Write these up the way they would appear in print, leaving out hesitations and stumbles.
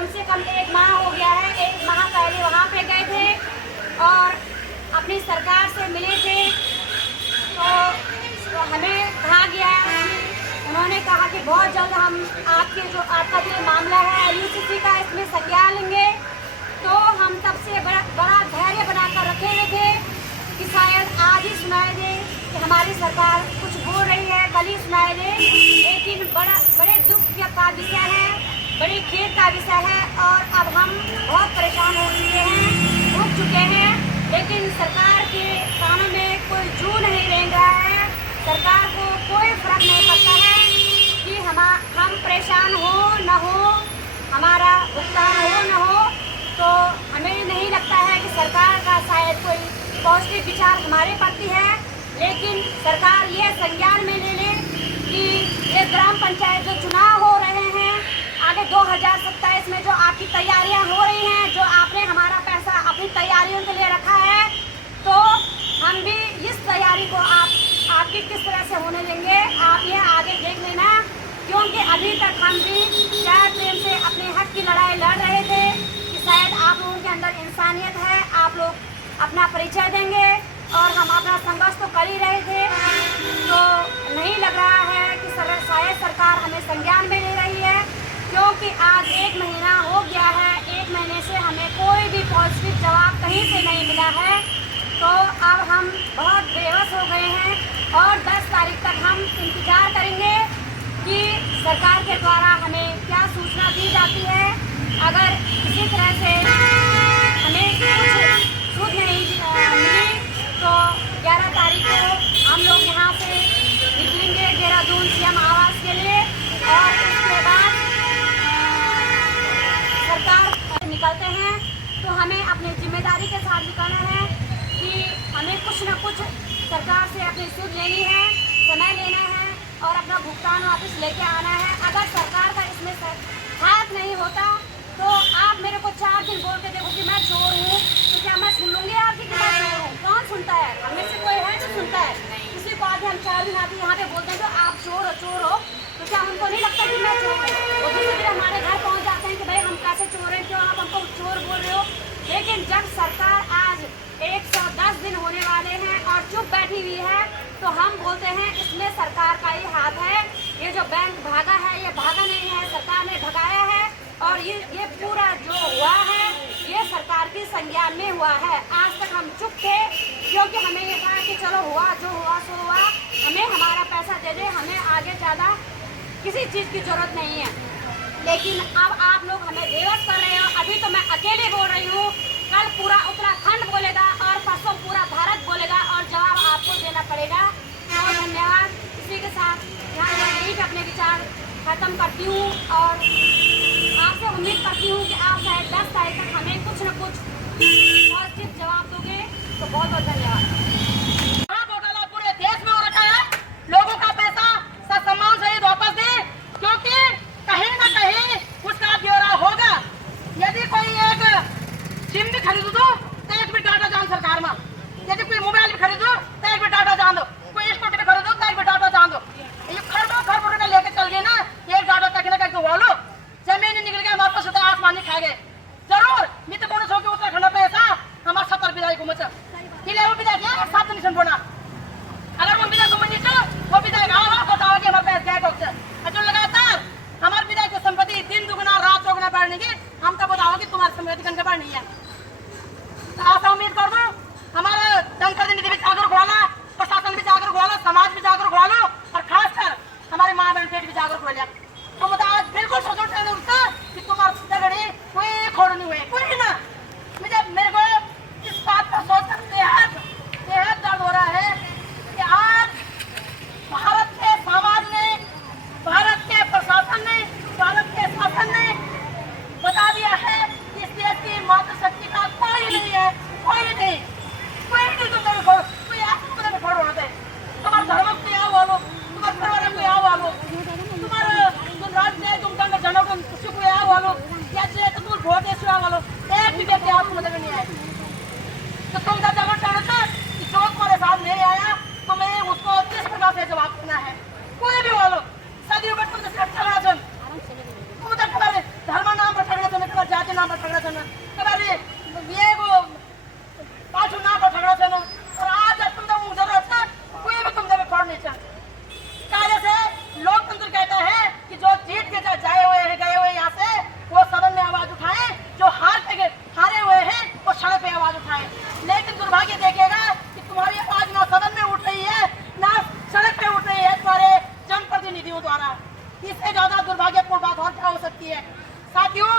कम से कम 1 माह हो गया है। 1 माह पहले वहाँ पे गए थे और अपनी सरकार से मिले थे, तो हमें कहा गया, उन्होंने कहा कि बहुत जल्द हम आपका जो मामला है यूसीसी का, इसमें संज्ञान लेंगे। तो हम तब से बड़ा धैर्य बनाकर रखे हुए थे कि शायद आज ही सुनाई दे कि हमारी सरकार कुछ बोल रही है, कल ही सुनाई दे। लेकिन बड़े दुख का विषय है, बड़ी खेद का विषय है और अब हम बहुत परेशान हो चुके हैं, रुक चुके हैं। लेकिन सरकार के कानों में कोई जू नहीं रेंग रहा है। सरकार को कोई फर्क नहीं पड़ता है कि हम परेशान हो न हो, हमारा भुगतान हो न हो। तो हमें नहीं लगता है कि सरकार का शायद कोई पॉजिटिव विचार हमारे प्रति है। लेकिन सरकार ये संज्ञान में ले ले कि ये ग्राम पंचायत जो चुनाव हो रहे हैं आगे 2027 में, जो आपकी तैयारियां हो रही हैं, जो आपने हमारा पैसा अपनी तैयारियों के लिए रखा है, तो हम भी इस तैयारी को आपकी किस तरह से होने देंगे, आप ये आगे देख लेना। क्योंकि अभी तक हम भी प्यार प्रेम से अपने हक की लड़ाई लड़ रहे थे कि शायद आप लोगों के अंदर इंसानियत है, आप लोग अपना परिचय देंगे और हम अपना संघर्ष तो कर ही रहे थे। तो नहीं लग रहा है कि शायद सरकार हमें संज्ञान में ले रही है, क्योंकि आज 1 महीना हो गया है। 1 महीने से हमें कोई भी पॉजिटिव जवाब कहीं से नहीं मिला है। तो अब हम बहुत बेबस हो गए हैं और 10 तारीख तक हम इंतज़ार करेंगे कि सरकार के द्वारा हमें क्या सूचना दी जाती है। अगर किसी तरह से हमें कुछ सूझ नहीं मिली तो 11 तारीख को हम लोग यहाँ से निकलेंगे देहरादून सीएम आवास के लिए और उसके बाद सरकार निकलते हैं। तो हमें अपनी जिम्मेदारी के साथ निकलना है कि हमें कुछ न कुछ सरकार से अपनी सूझ लेनी है, समय लेना है और अपना भुगतान वापस लेके आना है। अगर सरकार का इसमें हाथ नहीं होता तो आप मेरे को 4 दिन बोल के देखो कि मैं चोर हूँ, तो क्या मैं सुन लूँगी आपकी कि मैं चोर हूँ? कौन सुनता है? हमें से कोई है जो सुनता है? किसी को आज हम 4 दिन आते यहाँ पे बोलते हैं तो आप चोर हो, तो क्या हमको नहीं लगता कि मैं चोर हूँ? वो दूसरे दिन हमारे घर पहुँच जाते हैं कि भाई हम कैसे चोर हैं, क्यों आप हमको चोर बोल रहे हो? लेकिन जब सरकार आज 110 दिन होने वाले हैं और चुप बैठी हुई है, तो हम बोलते हैं इसमें सरकार का ही हाथ है। ये जो बैंक भागा है, ये भागा नहीं है, सरकार ने भगाया है। और ये पूरा जो हुआ है ये सरकार की संज्ञान में हुआ है। आज तक हम चुप थे क्योंकि हमें ये कहा कि चलो हुआ जो हुआ सो हुआ, हमें हमारा पैसा दे दे, हमें आगे ज़्यादा किसी चीज़ की ज़रूरत नहीं है। लेकिन अब आप लोग हमें बेवस कर रहे हो। अभी तो मैं अकेले बोल रही हूँ, कल पूरा उत्तराखंड बोलेगा और परसों पूरा भारत बोलेगा और जवाब आपको देना पड़ेगा। और धन्यवाद। इसी के साथ यहाँ मैं यहीं पर अपने विचार ख़त्म करती हूँ और आपसे उम्मीद करती हूँ कि आप शायद 10 तारीख तक हमें कुछ न कुछ पॉजिटिव जवाब दोगे। तो बहुत बहुत धन्यवाद। घोटाला पूरे देश में हो रखा है। लोगों का पैसा सम्मान सहित वापस दें, क्योंकि कहीं न कहीं उसका ब्यौरा होगा। यदि कोई एक सिम भी खरीदो तो एक भी डाटा जान सरकार में, यदि कोई मोबाइल भी खरीदो तो एक भी डाटा जान दो, कोई स्कूटी भी खरीदो तो एक भी डाटा जान दो। ये खरबों रुपए लेके चल गए ना, एक डाटा तक न कहीं वालो जमीन निकल गया, वापस होता आसमान नहीं खा गए। जरूर मित्र बोनस होगी उत्तराखंड पैसा हमारे 70 विधायक को मचा किले वो विधायक यार 7 निशन बोना। अगर वो विधायक को मनी वो विधायक आओ बताओ कि हमारे पैसे गए कब जो लगातार हमारे विधायक की संपत्ति दिन दुगुना रात चौगुना बढ़ने की, हम तो बताओ कि तुम्हारी संपत्ति कन के बढ़नी है। तो आशा उम्मीद कर दो हमारा जनप्रतिनिधि निधि भी जागरूक हुआ, प्रशासन भी जागरूक हुआ, समाज भी जागरूक हुआ और खासकर हमारे माँ बहन पेट भी जागरूक हो लिया। तो बताओ बिल्कुल सोचो उसका कि तुम्हारे झगड़े कोई खोड़ नहीं हुए, कोई ना। मुझे मेरे को इस बात पर सोचकर बेहद दर्द हो रहा है कि आज भारत के समाज ने, भारत के प्रशासन ने, भारत के शासन ने बता दिया है कि इस देश की मातृशक्ति का कोई नहीं है, कोई नहीं तुम कोई आपको नहीं खोड़ होते। तुम्हारे धर्म को आओ वालो, तुम्हारे परिवार को आओ वालो, तुम्हारे ज्यादा दुर्भाग्यपूर्ण बात और क्या हो सकती है। साथियों,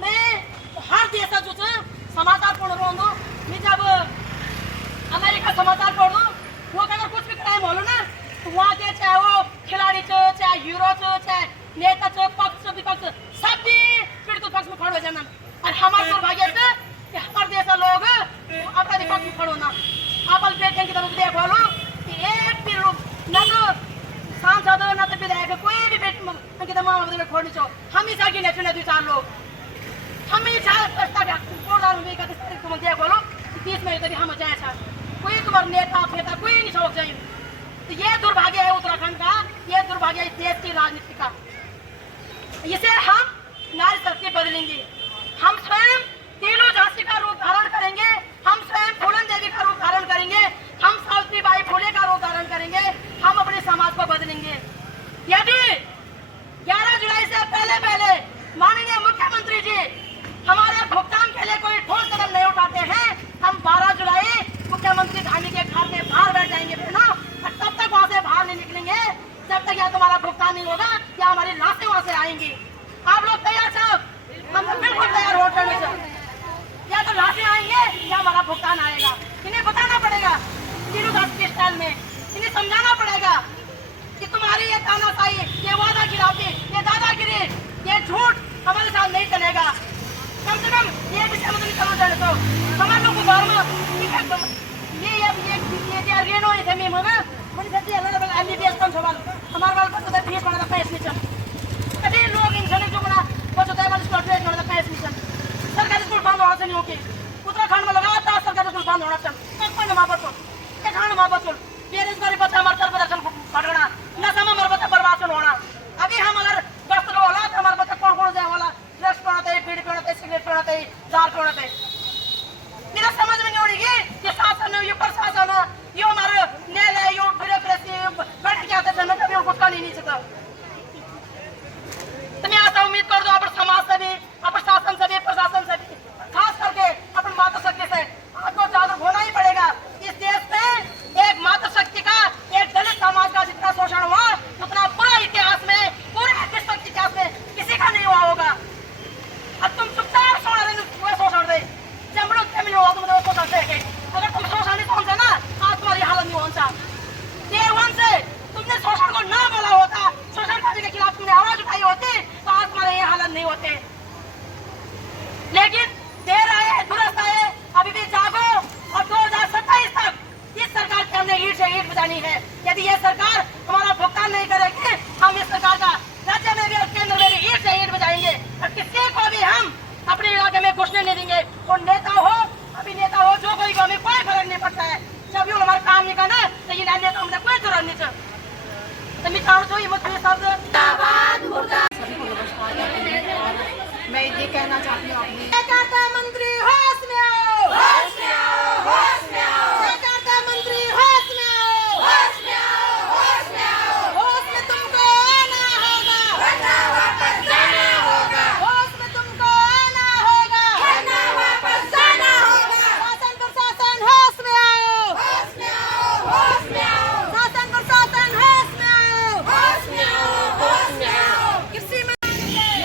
मैं हर देश जो समाचार पढ़ रहा हूँ, मैं जब अमेरिका समाचार पढ़ रहा वो अगर कुछ भी क्राइम हो ना तो वहाँ के चाहे वो खिलाड़ी चाहे हीरो चाहे नेता पक्ष विपक्ष सब भी पीड़ित पक्ष में खड़े हो जाना। और हमारे दुर्भाग्य से कि हमारे देश के लोग अपने पक्ष में खड़ो ना आप बेटे की तरफ देख लो कि एक भी लोग न तो सांसद न तो विधायक कोई भी बेटे मामले में खोड़नी चाहो हम ही जाके नहीं चुने 2-4 लोग हम ही देख बोलो 30 में तरी हम जाए कोई तुम्हारे नेता फेता कोई नहीं छोड़ जाए। तो ये दुर्भाग्य है उत्तराखंड का, ये दुर्भाग्य है देश की राजनीति का। इसे हम नारी शक्ति बदलेंगे, हम स्वयं तीलू झांसी का रूप धारण करेंगे, हम स्वयं फूलन देवी का रूप धारण करेंगे, हम सावित्रीबाई फुले का रूप धारण करेंगे, हम अपने समाज को बदलेंगे। यदि 11 जुलाई से पहले माननीय मुख्यमंत्री जी हमारे भुगतान के लिए कोई ठोस कदम नहीं उठाते हैं, हम 12 जुलाई मुख्यमंत्री धामी के घर में बाहर बैठ जाएंगे बहनों, और तब तक वहाँ से बाहर नहीं निकलेंगे जब तक या तुम्हारा भुगतान नहीं होगा या हमारी लाशें वहाँ से आएंगी। आप लोग तैयार सब? हम तो बिल्कुल तैयार हो करने से, या तो लाशें आएंगे या हमारा भुगतान आएगा। इन्हें बताना पड़ेगा तीनों के स्टाइल में, इन्हें समझाना पड़ेगा कि तुम्हारी ये तानाशाही, ये वादा गिरावटी, ये दादागिरी, ये झूठ हमारे साथ नहीं चलेगा। कम से कम ये विषय में करो जाने तो हमारे लोग को घर में ये रेनो इथे में मगा मन से अलग अलग एमबीबीएस कौन सवाल हमारे वाल पर तो फीस बना पैसे नहीं चल कभी लोग इंसान जो बना बच्चों का वाला स्कूल फीस बना पैसे नहीं चल सरकारी स्कूल बंद होना चाहिए ओके उत्तराखंड में लगातार सरकारी स्कूल बंद होना चाहिए कौन मां बच्चों के खान मां बच्चों बेरोजगारी बच्चा हमारे प्रदर्शन बढ़ना नशा में हमारा बच्चा बर्बाद होना। अभी हम अगर गश्त लो होला तो हमारा बच्चा कौन जाए वाला ड्रग्स पढ़ते बीड़ी पढ़ते सिगरेट पढ़ते दार पढ़ते मेरा समझ में नहीं उड़ेगी ये शासन ये प्रशासन ये हमारे न्यायालय ये ब्यूरोक्रेसी बैठ के आते थे मैं कभी कुछ कर नहीं सकता। तो मैं ऐसा उम्मीद कर दो अपन समाज से भी अपन शासन से भी प्रशासन से भी खास करके अपन मातृशक्ति से आपको जागरूक होना ही पड़ेगा। इस देश में एक मातृशक्ति का एक दलित समाज का जितना शोषण हुआ उतना पूरा इतिहास में पूरे विश्व के इतिहास में किसी का नहीं हुआ होगा। अब तुम चुपचाप सोच रहे वो शोषण दे जब लोग हुआ तुम शोषण देखे अगर तुम शोषण नहीं पहुंचे ना आज तुम्हारी हालत नहीं होना। डे 1 से तुमने शोषण को ना बोला होता, शोषण करने के खिलाफ तुमने आवाज उठाई होती तो आज तुम्हारे ये हालत नहीं होते। लेकिन देर आए दुरुस्त आए अभी भी जागो और 2027 तक इस सरकार की हमने ईंट से ईंट बजानी है। यदि ये सरकार हमारा भुगतान नहीं करेगी हम इस सरकार का राज्य में भी और केंद्र में भी ईंट से ईंट बजाएंगे और किसी को भी हम अपने इलाके में घुसने नहीं देंगे। और नेता हो अभिनेता हो जो कोई हमें कोई फर्क नहीं पड़ता है, जब भी हमारा काम नहीं करना तो ये नेता हमने कोई जरूरत नहीं चाहिए। तो मैं चाहूँ तो ये मुझे शब्द मैं ये कहना चाहती हूँ अपनी सहकारिता मंत्री होश में आओ, होश में आओ, होश में आओ, सहकारिता मंत्री होश में आओ, होश में आओ, होश में आओ, होश में तुमको आना होगा, वरना वापस जाना होगा, होश में तुमको आना होगा, वरना वापस जाना होगा। शासन प्रशासन होश में आओ, होश में आओ, होश में आओ, शासन प्रशासन होश में आओ, होश में आओ, होश में आओ। कृषि में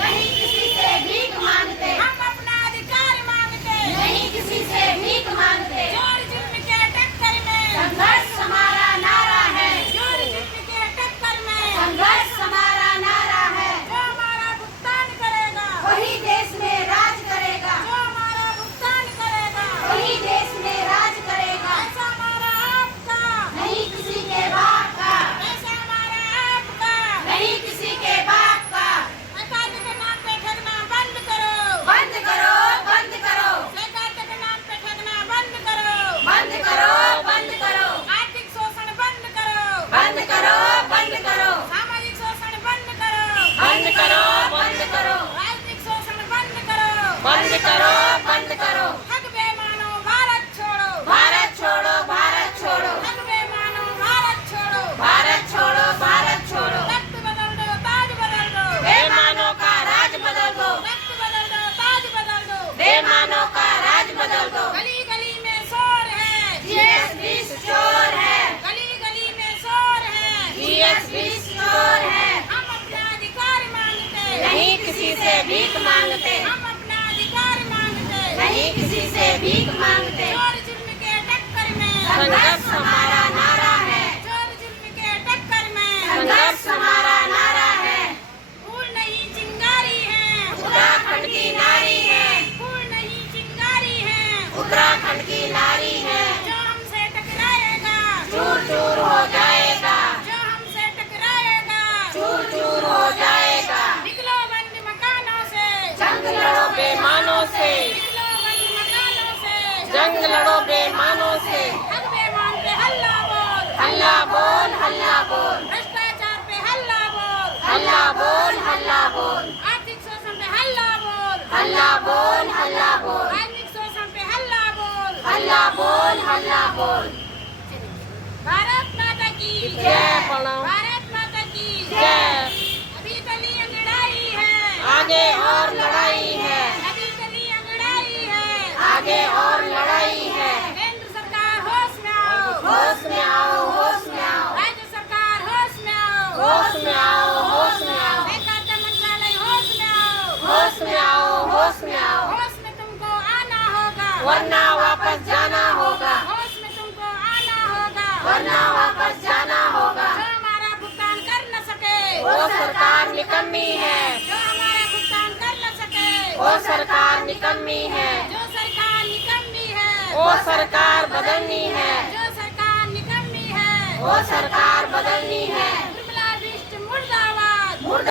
नहीं किसी से भीख मांगते, हम अपना अधिकार मांगते, नहीं किसी से भीख मांगते, चोर जुल्म के टक्कर में संघर्ष हमारा नारा है, चोर जुल्म के टक्कर में संघर्ष हमारा नारा है। जो हमारा भुगतान करेगा वही देश में राज करेगा, जो हमारा भुगतान करेगा वही देश में राज करेगा। ऐसा हमारा आपका नहीं किसी के बाप का, ऐसा हमारा आपका नहीं किसी के बाप का। सरकार के नाम पे ठगना बंद करो, बंद करो, बंद करो, सरकार के नाम पे ठगना बंद करो, बंद करो, बंद करो, आर्थिक शोषण बंद करो, बंद करो, बंद करो, सामाजिक शोषण बंद करो, बंद करो, बंद करो, राजनीतिक शोषण बंद करो, बंद करो, बंद करो। ठग बेमानो भारत छोड़ो, भारत छोड़ो, भारत छोड़ो, ठग बेमानो भारत छोड़ो, भारत छोड़ो, भारत छोड़ो। रक्त बदल दो, ताज बदल दो, बेईमानों का राज बदल दो, रक्त बदल दो, ताज बदल दो। बेईमानों का राज बदल दो। गली गली में शोर है, जीएसबी चोर है, गली गली में शोर है, जीएसबी चोर है। हम अपना अधिकार भीख मांगते, हम अपना अधिकार मांगते, नहीं किसी से भीख मांगते। चोर जुल्म के टक्कर में संघर्ष हमारा नारा है, चोर जुल्म के टक्कर में संघर्ष हमारा नारा है। फूल नहीं चिंगारी है, उत्तराखंड की नारी है, फूल नहीं चिंगारी है, उत्तराखंड की नारी है। जो हमसे टकराएगा चूर चूर हो जाएगा, जो हमसे टकराएगा चूर चूर हो जाएगा। निकलो बंद मकानों से, जंग लड़ो बेईमानों से, निकलो बंद मकानों से, जंग लड़ो बेईमानों से। हक बेईमान पे हल्ला बोल, हल्ला बोल, हल्ला बोल, भ्रष्टाचार पे हल्ला बोल, हल्ला बोल, हल्ला बोल, आर्थिक शोषण पे हल्ला बोल, हल्ला बोल, हल्ला बोल, आर्थिक शोषण पे हल्ला बोल। हल्ला बोल, हल्ला बोल। भारत माता की जय प्रणाम। भारत माता की जय। अभी चली लड़ाई है, आगे और लड़ाई है, अभी चली लड़ाई है, आगे और लड़ाई है। केंद्र सरकार होश में आओ, होश में आओ, होश में आओ, राज्य सरकार होश में आओ, होश में आओ, होश में आओ, सहकारिता मंत्रालय होश में आओ, होश में आओ, होश में आओ, होश में तुमको आना होगा, वरना वापस जाना होगा, होश में तुमको आना होगा, वरना वापस जाना होगा। जो हमारा भुगतान कर न सके, वो सरकार निकम्मी है, जो हमारा भुगतान कर न सके, वो सरकार निकम्मी है, जो सरकार निकम्मी है, वो सरकार बदलनी है, जो सरकार निकम्मी है, वो सरकार बदलनी है।